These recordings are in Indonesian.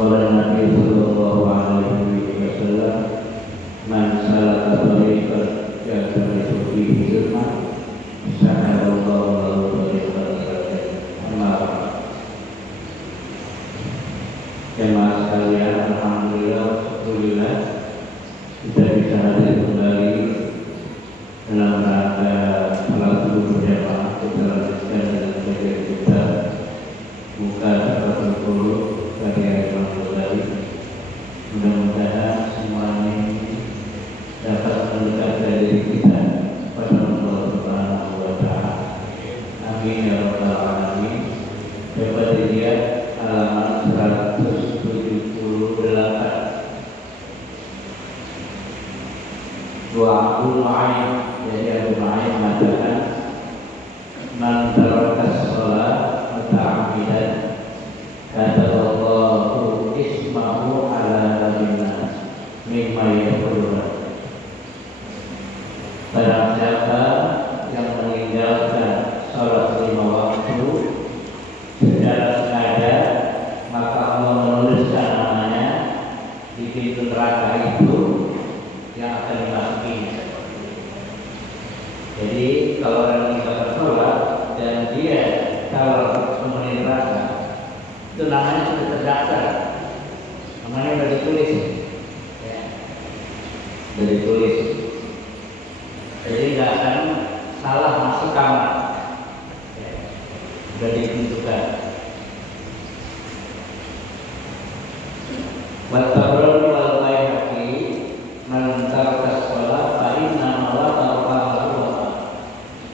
Qala Nabi sallallahu alaihi wasallam, man salaka tariqan yaltamisu fihi ilman sahhalallahu lahu tariqan ilal jemaah sekalian, alhamdulillah, syukurillah kita bisa hadir kembali dalam rangka salat subuh berjamaah. Kita lanjutkan dengan kajian kita buka Fathul Qulub karya Imam Ghazali. Mudah-mudahan semuanya dapat mendekatkan diri kita kepada Allah Subhanahu wa Ta'ala. Amin ya rabbal alamin. Dapat dilihat halaman 178. Dua Abu Nu'aim, jadi Abu Nu'aim mengatakan, man taraka shalah muta'ammidan kataballahu ismahu ala nabiyina mimma yaquluna. Barang siapa yang meninggalkan salat 5 waktu secara sengaja, maka Allah menuliskan namanya di pintu neraka itu yang akan dimasuki. Jadi kalau orang meninggalkan sholat dan dia kalau penghuni neraka, itu namanya sudah terdaftar, namanya sudah ditulis, ya. Sudah ditulis. Jadi nggak akan salah masuk kamar, ya. Sudah ditentukan. Wat-Tabrani wal Baihaqi man taraka shalah fa inna ma taraka.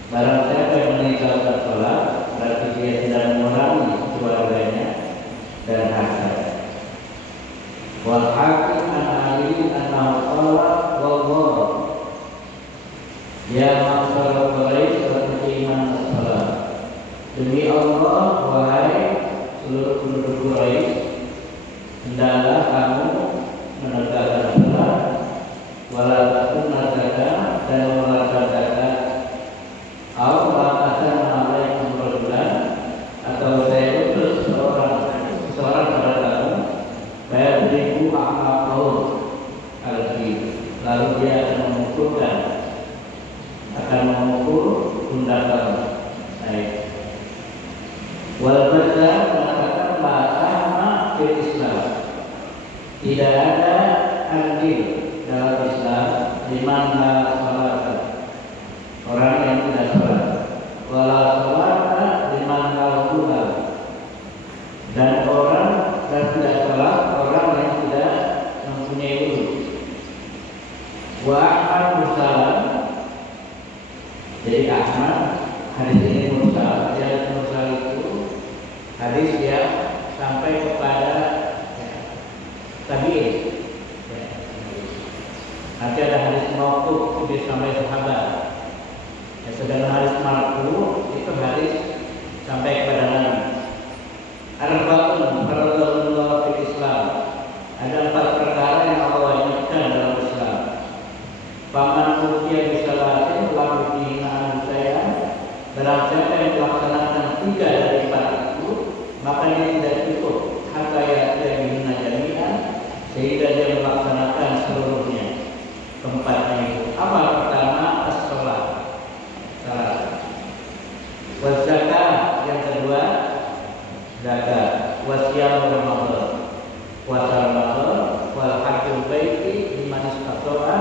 Barang siapa yang meninggalkan sholat, berarti dia tidak mengurangi keluarganya dan harta. Wal Hakim an Ali annahu qala wallahu ya ma'syar Quraisy iman as-salat. Demi Allah, wahai seluruh penduduk Quraisy, hendaklah kamu menegakkan salat, wala takunna zakat dan wala zakat. Atau saya utus seorang pada kamu, bayar beribu akhlakul alfi, lalu dia akan memukul pundak kamu. Baik. Wal Bazzar mengatakan la ahma fil Islam, tidak ada adil dalam Islam liman la salat, orang yang tidak salat, wala salat liman la wudhu, dan orang dan tidak salat orang yang tidak mempunyai wudhu. Wa Ahmad mursal, jadi Ahmad hadis ini mursal. Hadis mursal itu hadis yang sampai kepada tabi'in. Nanti ada hadis mauquf sampai sahabat. Sedangkan hadis marfu itu hadis sampai kepada Nabi. Arba'un faradallahu fil Islam, ada 4 perkara yang Allah wajibkan dalam Islam. Faman utiya bisalatin lam yudina saya, barang siapa yang melaksanakan 3 dari 4 itu, maka dia tidak cukup hatta ya'tiya bihina jami'an, sehingga dia melaksanakan seluruhnya. Keempatnya itu apa? Pertama, as-salat, salat. Wal zakat, yang kedua zakat. Wasiyam Ramadan, puasa Ramadan. Wal hajjul baiti liman istata'a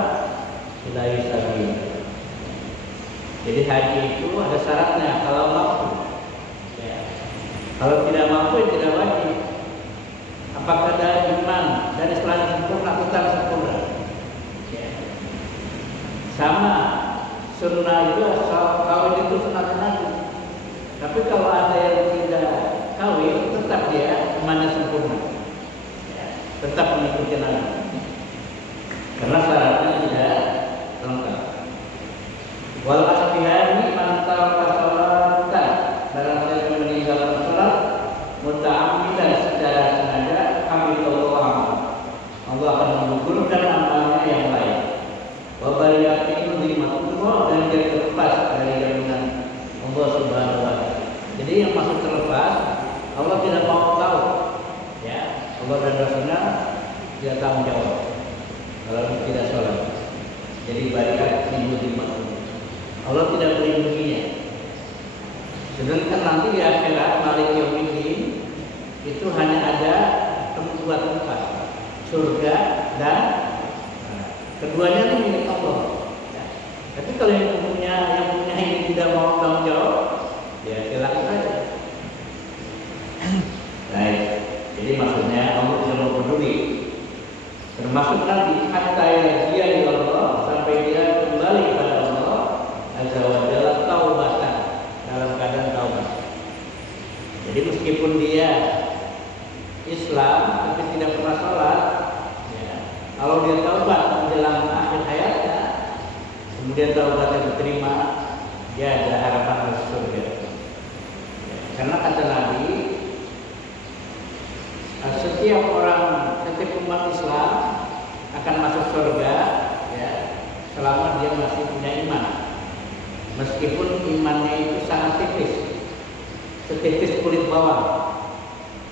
ilaihi sabila. Jadi haji itu ada syaratnya kalau mampu, ya. Kalau tidak mampu tidak wajib. Apakah ada iman dan Islam sempurna, tetap sempurna, ya. Sama sunnah itu, kawin itu sunnah Nabi. Tapi kalau ada yang tidak kawin, tetap dia imannya sempurna, ya. Tetap mengikuti Nabi, karena syaratnya tidak lengkap. Wal asbihani man taraka salatan, barang siapa meninggalkan salat muta'ammidan secara sengaja, habitallahu, Allah akan menggugurkan amalnya yang lain. Wa bariyatun dhimatullah, dan dia terlepas dari jaminan Allah Subhanahu wa Ta'ala. Jadi yang masuk terlepas, Allah tidak mau tahu, ya. Allah dan Rasulnya dia tanggung jawab kalau tidak sholat. Jadi bariat dimut. Allah tidak melindunginya. Sedangkan nanti di akhirat Malik Yaumiddin itu hanya ada dua tempat, surga dan keduanya itu milik Allah. Tapi kalau yang punya ini tidak mau tanggung jawab, ya silakan saja. Baik, jadi maksudnya Allah tidak mau peduli. Termasuk nanti hatta dia di Allah sampai dia kembali kepada Allah azza wa jalla taubatan, dalam keadaan taubat. Jadi meskipun dia Islam tapi tidak pernah sholat, ya, kalau dia taubat menjelang akhir hayatnya, kemudian taubatnya diterima, dia ada harapan masuk surga. Ya, karena kata Nabi, setiap orang, setiap umat Islam akan masuk surga, ya, selama dia masih punya iman, meskipun imannya itu sangat tipis, setipis kulit bawang.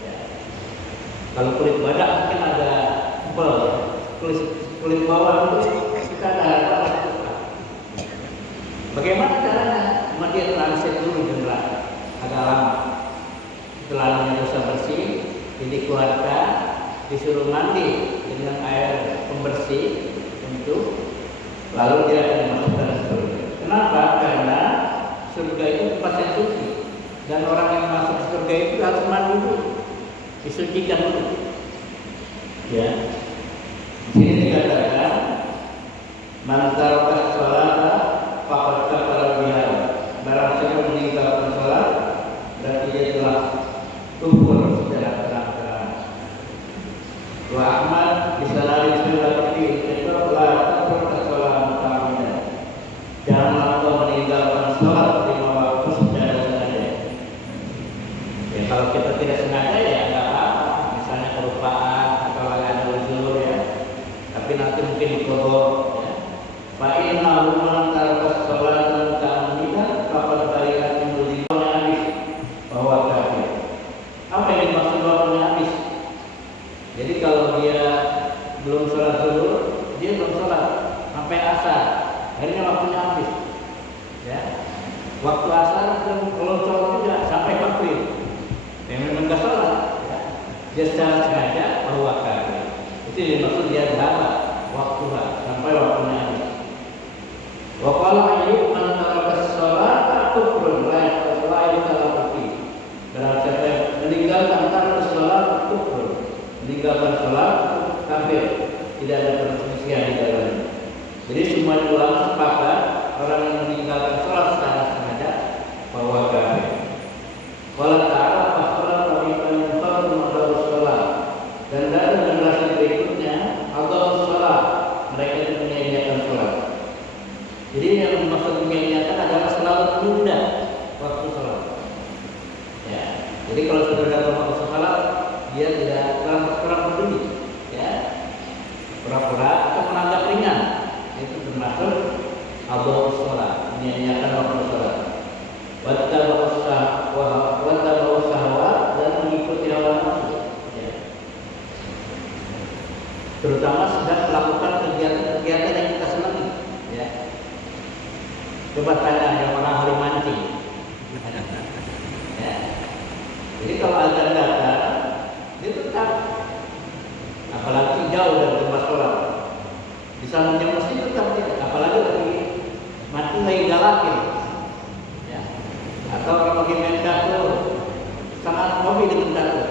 Ya. Kalau kulit badak mungkin ada tebal, ya. Kulit bawang itu kita ada harapan masuk surga. Bagaimana caranya? Cuma dia transit dulu di neraka, agak lama. Setelah dosa bersih, dikeluarkan, disuruh mandi dengan air pembersih untuk lalu dia akan dimasukkan ke surga. Kenapa? Karena surga itu tempat yang suci dan orang yang masuk surga itu harus mandi dulu, disucikan dulu. Ya, di sini dikatakan man taraka sholata faqad kafara biha. Barang siapa meninggalkan sholat berarti dia telah kufur secara terang-terang. Wa Ahmad bisa lari surat itu la takfur sholat mutamina. Janganlah kau meninggalkan sholat lima waktu secara sengaja. Ya kalau kita tidak sengaja ya nggak apa-apa. Misalnya kelupaan atau lagi ada uzur ya. Tapi nanti mungkin dikobor. Ya. Fa inna man taraka sholat mutamina faqad bari'at min dzikri bahwa kafir. Apa yang dimaksud waktunya habis? Jadi kalau dia belum sholat dulu, dia belum sholat sampai asar, akhirnya waktunya habis. Ya, waktu asar belum sholat juga sampai maghrib. Yang memang nggak sholat, ya. Dia secara sengaja bahwa kafir. Itu yang dimaksud dia berapa waktu sampai waktunya habis. Waqala ayyub man taraka sholat kufrun la yutalaqi. Dalam siapa meninggalkan tarku sholat kufur, meninggalkan sholat kafir, tidak ada perselisihan di dalamnya. Jadi semua ulama sepakat orang yang meninggalkan sholat secara sengaja bahwa kafir. Qala ta'ala fasala tabiqan yanfa'u ma'dahu sholat. Dan dari generasi berikutnya adalah sholat, mereka itu menyia-nyiakan sholat. Jadi yang dimaksud menyia-nyiakan adalah selalu menunda waktu sholat. Ya, jadi kalau sudah datang waktu sholat, dia tidak kurang peduli, ya, pura-pura atau menanggap ringan. Itu termasuk abdul sholat, menyia-nyiakan waktu sholat. Wattaba'us syahwat dan mengikuti hawa nafsu. Ya. Terutama sedang melakukan kegiatan-kegiatan yang kita senangi. Ya. Coba tanya yang orang ahli mancing. Ya. Jadi kalau azan datang, dia tetap, apalagi jauh dari tempat sholat, di sampingnya masjid tetap tidak, apalagi lagi mati lagi galakin, ya. Atau orang lagi main catur, sangat hobi dengan catur,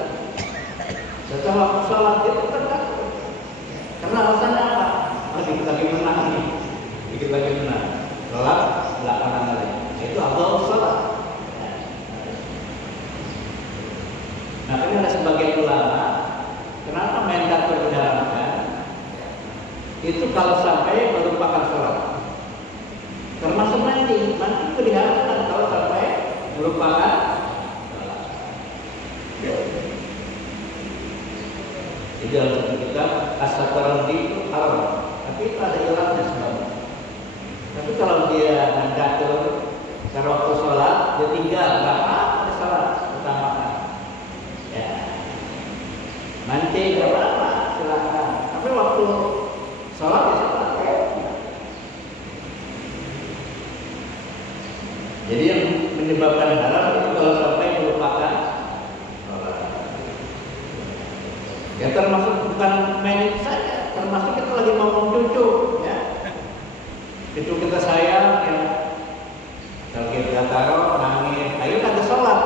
datang waktu sholat dia tetap catur, karena alasannya apa? Dikit lagi menang nih, dikit lagi menang, sholat belakangan kali, itu abdul sholat. Makanya ada sebagian ulama, kenapa main catur diharamkan? Itu kalau sampai melupakan sholat. Termasuk mancing itu diharamkan kalau sampai melupakan sholat. Jadi dalam satu kitab as-satarandi itu haram, tapi itu ada ilahnya sebabnya. Tapi kalau dia main catur, cara waktu sholat dia tinggal, nggak apa-apa sholat utamakan. Ya. Nanti gak apa-apa, silakan. Tapi waktu sholat ya sholat. Jadi yang menyebabkan haram itu kalau sampai melupakan sholat. Ya termasuk bukan main saja, termasuk kita lagi ngomong cucu, ya. Cucu kita sayang, ya. Kalau kita taruh nangis, ayo kita sholat.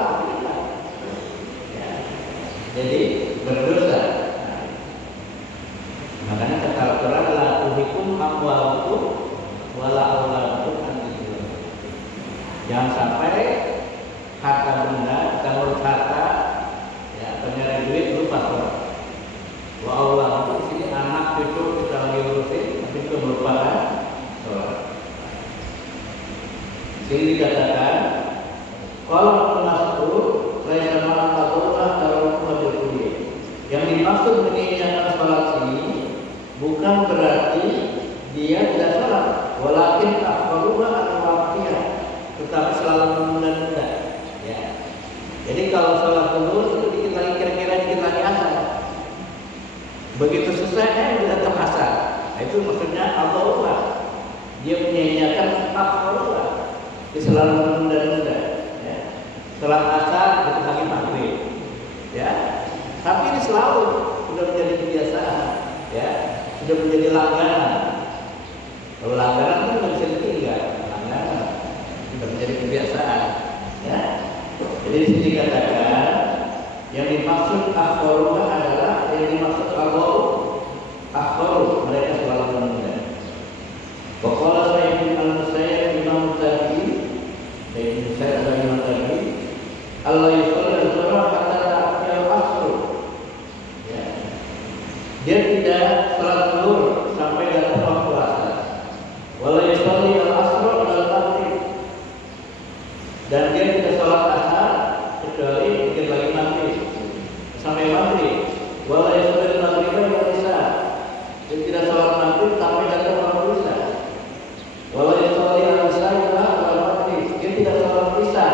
Ya. Jadi berdosa. Nah, makanya kata Al-Quran la tuhikum amwalukum wala auladukum an dzikrillah. Jangan sampai harta benda, kita ngurus harta, ya, penyerah duit lupa sholat. Wa Allah itu di sini anak cucu kita lagi urusin, tapi itu melupakan sholat. Jadi dikatakan kalau masuk lain sama Allah kalau majul. Yang dimaksud meninggalkan sholat ini bukan berarti dia tidak sholat, walakin akhbaruha al-waqtiyah, tetapi selalu menunda-nunda. Ya. Jadi kalau sholat dulu itu dikit lagi kira-kira dikit lagi asar. Begitu selesai sudah terasar. Nah, itu maksudnya Allah. Dia menyanyiakan akhbaruha. Dia selalu menunda-nunda. Ya. Sholat asar dikit lagi maghrib. Ya. Tapi ini selalu sudah menjadi kebiasaan, ya, sudah menjadi langganan. Kalau langganan itu nggak bisa ditinggal, langganan sudah menjadi kebiasaan, ya. Jadi di sini dikatakan yang dimaksud akhbaruha adalah yang dimaksud akhbaru mereka selalu menunda. Pokoknya saya imam tadi, saya adalah imam tadi, Allah yusolli al-zuhra hatta ta'tiyal asr. Dia tidak sholat zuhur sampai datang waktu asar. Wala yusolli al-asr wal maghrib. Dan dia tidak sholat asar kecuali dikit lagi maghrib sampai maghrib. Wala yusolli al-maghrib wal isya. Dia tidak sholat maghrib sampai datang waktu isya. Wala yusolli al-isya wal maghrib. Dia tidak sholat isya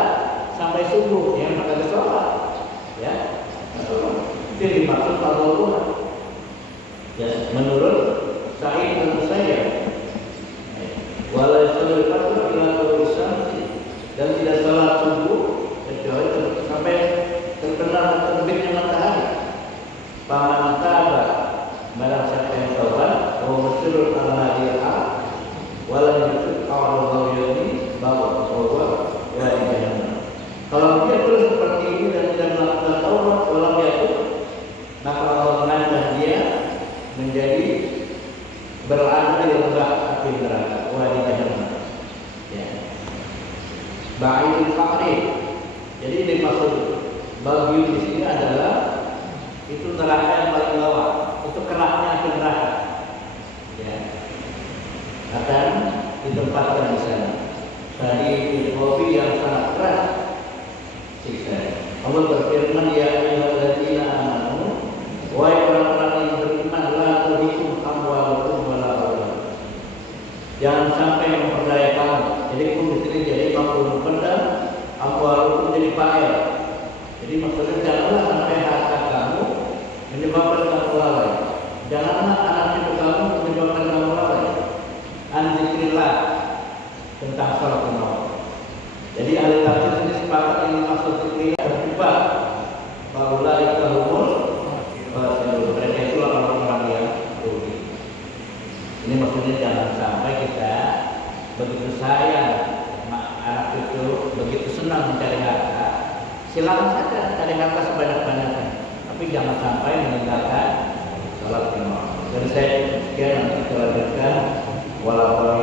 sampai subuh. Yang maka sholat, ya. Itu dimaksud Allah. Ya, menurut Sa'id al-Musayyab, wala yusalli al-fajr ila tulu'i syamsi, dan tidak salat subuh kecuali sampai terbenam terbitnya matahari. Paman taba, barang siapa yang taubat, wa musyrul al-hadiah, wala yusyril Allah yawmi bahwa wa jahannam. Kalau dia terus seperti ini dan tidak melakukan taubat, walam yakun, maka Allah mengancam dia menjadi berada di lembah api neraka, wadi jahannam. Ya. Ba'idul faqri. Jadi dimaksud bagi di sini adalah itu neraka yang paling bawah, itu keraknya api neraka. Ya. Akan ditempatkan di sana. Tadi kopi yang sangat keras siksa. Allah berfirman, ya ayyuhalladzina amanu, wahai orang-orang yang beriman, la tulhikum amwalukum wala auladukum. Jangan sampai memperdaya kamu. Jadi kum di sini jadi maf'ul muqaddam, amwalukum jadi fa'il. Jadi maksudnya janganlah sampai harta kamu menyebabkan kamu lalai. Janganlah anak cucu kamu menyebabkan kamu lalai. An dzikrillah, tentang sholat malam. Jadi ahli tafsir ini sepakat ini maksud zikirnya berubah. Faulaika humul fasiqun. Mereka itu orang-orang yang rugi. Ini maksudnya jangan sampai kita begitu sayang anak itu, begitu senang mencari harta. Silakan saja cari harta sebanyak-banyaknya, tapi jangan sampai meninggalkan sholat malam. Jadi saya sekian, nanti kita lanjutkan. Walau